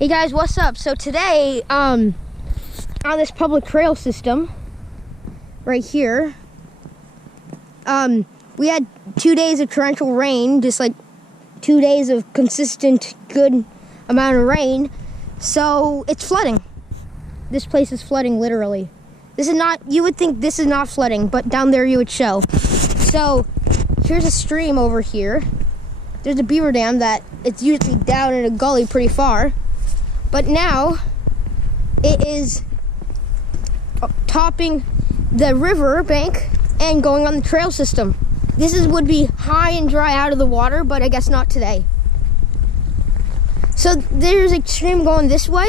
Hey guys, what's up? So today, on this public trail system, right here, we had 2 days of torrential rain, just like 2 days of consistent, good amount of rain. So it's flooding. This place is flooding, literally. This is not, you would think this is not flooding, but down there you would show. So here's a stream over here. There's a beaver dam that it's usually down in a gully pretty far. But now it is topping the river bank and going on the trail system. This would be high and dry out of the water, but I guess not today. So there's a stream going this way,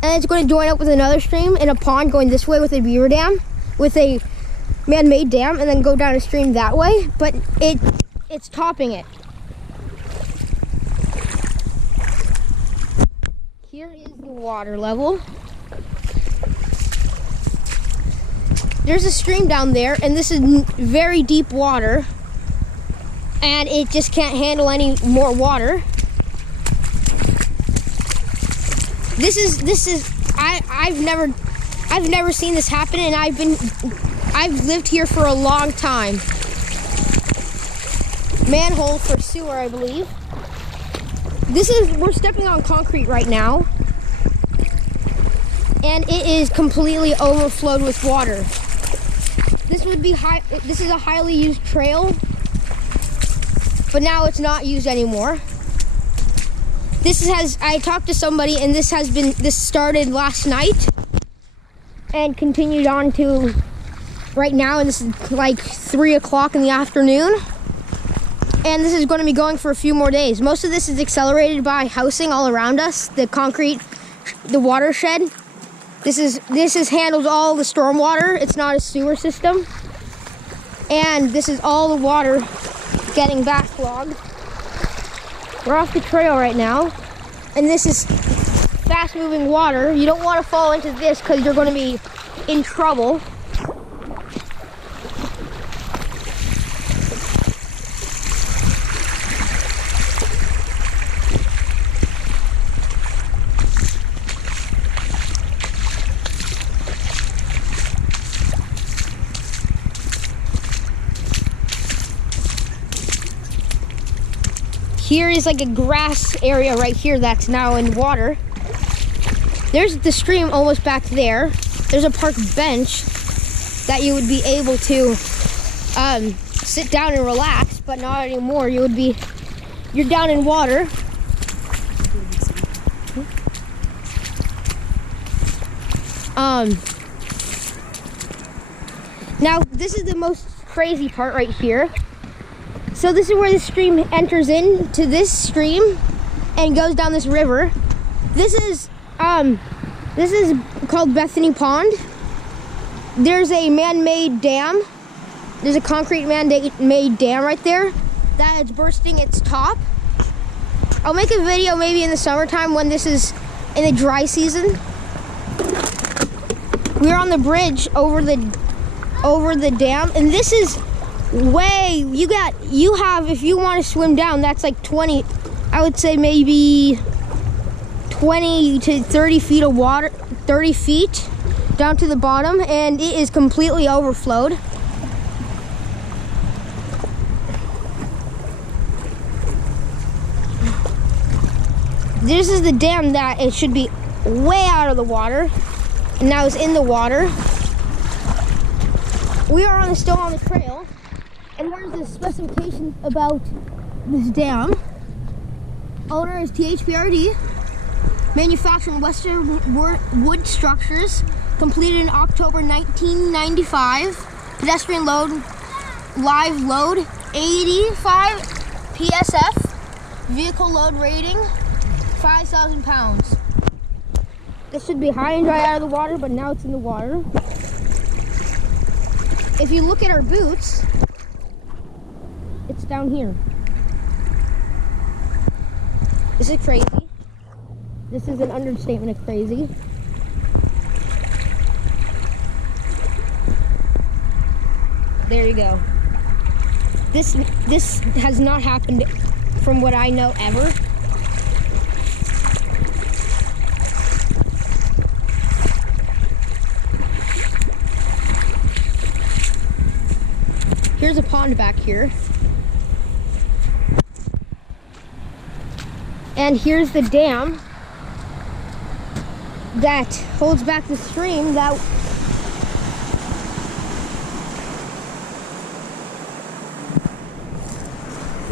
and it's going to join up with another stream in a pond going this way with a beaver dam, with a man-made dam, and then go down a stream that way. But it's topping it. Here is the water level. There's a stream down there, and this is very deep water, and it just can't handle any more water. I've never seen this happen, and I've lived here for a long time. Manhole for sewer, I believe. We're stepping on concrete right now, and it is completely overflowed with water. This is a highly used trail, but now it's not used anymore. I talked to somebody, and this started last night and continued on to right now, and this is like 3 o'clock in the afternoon. And this is going to be going for a few more days. Most of this is accelerated by housing all around us, the concrete, the watershed. This handles all the storm water. It's not a sewer system. And this is all the water getting backlogged. We're off the trail right now, and this is fast moving water. You don't want to fall into this because you're going to be in trouble. Here is like a grass area right here that's now in water. There's the stream almost back there. There's a park bench that you would be able to sit down and relax, but not anymore. You're down in water. Now this is the most crazy part right here. So this is where the stream enters into this stream and goes down this river. This is called Bethany Pond. There's a man-made dam. There's a concrete man-made dam right there that is bursting its top. I'll make a video maybe in the summertime when this is in the dry season. We're on the bridge over the dam, and this is if you want to swim down, that's like 20, I would say maybe 20 to 30 feet of water, 30 feet down to the bottom, and it is completely overflowed. This is the dam that it should be way out of the water, and now it's in the water. We are still on the trail. And here's the specification about this dam. Owner is THPRD. Manufactured in Western wood structures. Completed in October 1995. Pedestrian live load 85 PSF. Vehicle load rating 5,000 pounds. This should be high and dry out of the water, but now it's in the water. If you look at our boots, it's down here. This is crazy. This is an understatement of crazy. There you go. This has not happened from what I know ever. here's a pond back here. And here's the dam that holds back the stream that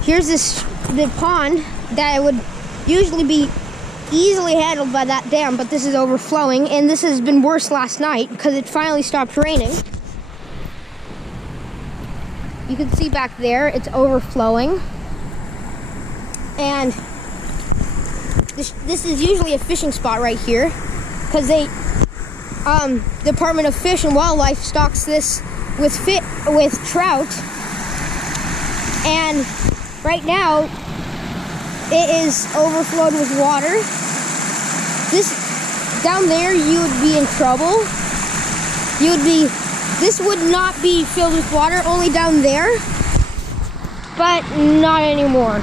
here's the pond that would usually be easily handled by that dam, but this is overflowing, and this has been worse last night because it finally stopped raining. You can see back there, it's overflowing. And this is usually a fishing spot right here because they, Department of Fish and Wildlife stocks this with trout. And right now, it is overflowed with water. This, down there, you would be in trouble. This would not be filled with water, only down there, but not anymore.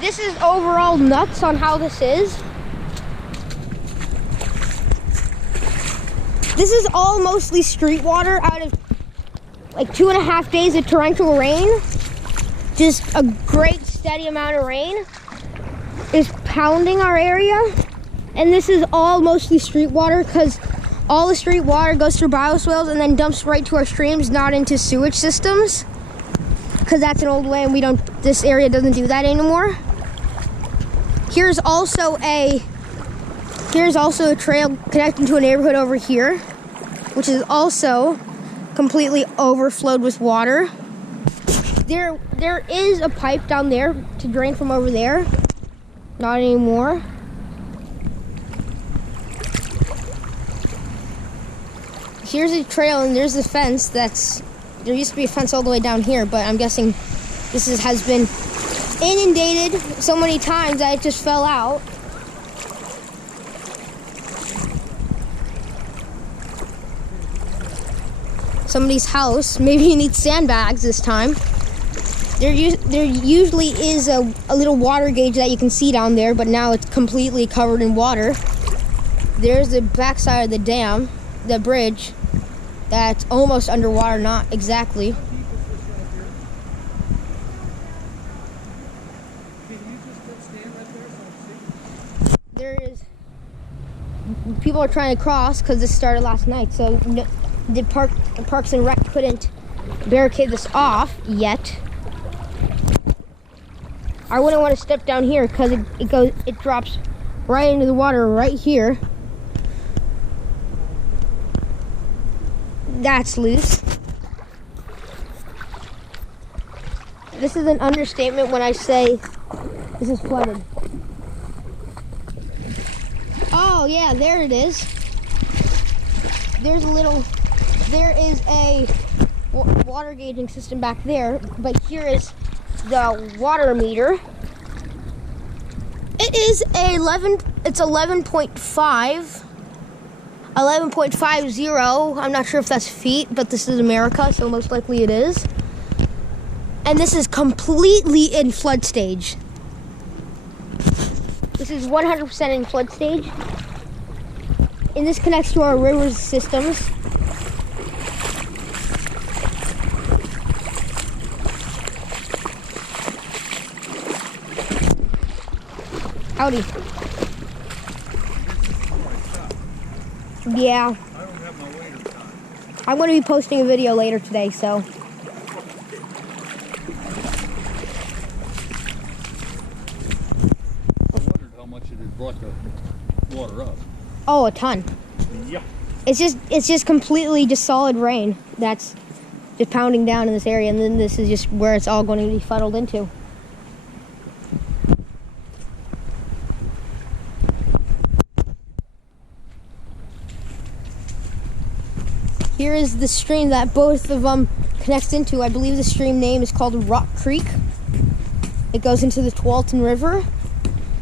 This is overall nuts on how this is. This is all mostly street water out of like 2.5 days of torrential rain. Just a great steady amount of rain is pounding our area. And this is all mostly street water because all the street water goes through bioswales and then dumps right to our streams, not into sewage systems. Because that's an old way and this area doesn't do that anymore. Here's also a trail connecting to a neighborhood over here, which is also completely overflowed with water. There is a pipe down there to drain from over there. Not anymore. Here's a trail and there's a fence there used to be a fence all the way down here, but I'm guessing this has been inundated so many times that it just fell out. Somebody's house, maybe you need sandbags this time. There usually is a little water gauge that you can see down there, but now it's completely covered in water. There's the backside of the dam, the bridge, that's almost underwater, not exactly. People are trying to cross because this started last night, so the Parks and Rec couldn't barricade this off yet. I wouldn't want to step down here because it drops right into the water right here. That's loose. This is an understatement when I say this is flooded. Oh yeah, there it is. There is a water gauging system back there, but here is the water meter. It is it's 11.50. I'm not sure if that's feet, but this is America, so most likely it is. And this is completely in flood stage. This is 100% in flood stage. And this connects to our river systems. Howdy. Yeah. I'm going to be posting a video later today, so. I wondered how much it had brought the water up. Oh, a ton. Yeah. It's just completely just solid rain that's just pounding down in this area, and then this is just where it's all going to be funneled into. Here is the stream that both of them connects into. I believe the stream name is called Rock Creek. it goes into the Tualatin River, and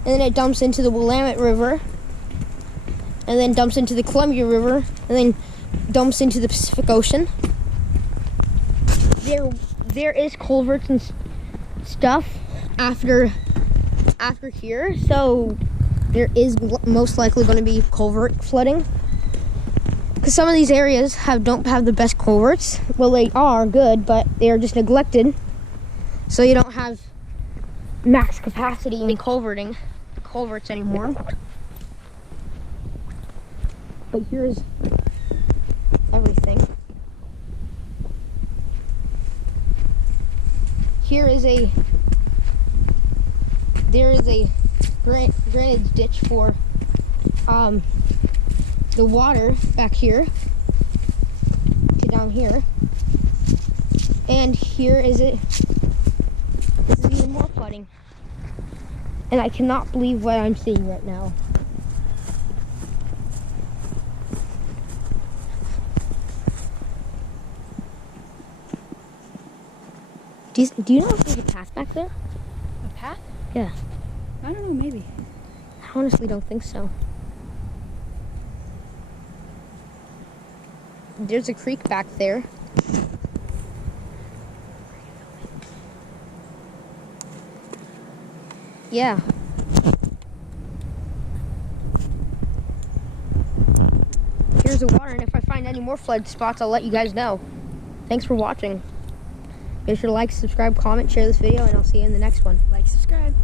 then it dumps into the Willamette River, and then dumps into the Columbia River, and then dumps into the Pacific Ocean. There is culverts and stuff after here, so there is most likely going to be culvert flooding. Because some of these areas don't have the best culverts. Well, they are good, but they are just neglected. So you don't have max capacity in culverts anymore. But here's everything. There is a drainage ditch for the water back here to down here, and here is it. This is even more flooding, and I cannot believe what I'm seeing right now. Do you know if there's a path back there? A path? Yeah. I don't know, maybe. I honestly don't think so. There's a creek back there. Yeah. Here's the water, and if I find any more flood spots, I'll let you guys know. Thanks for watching. Be sure to like, subscribe, comment, share this video, and I'll see you in the next one. Like, subscribe.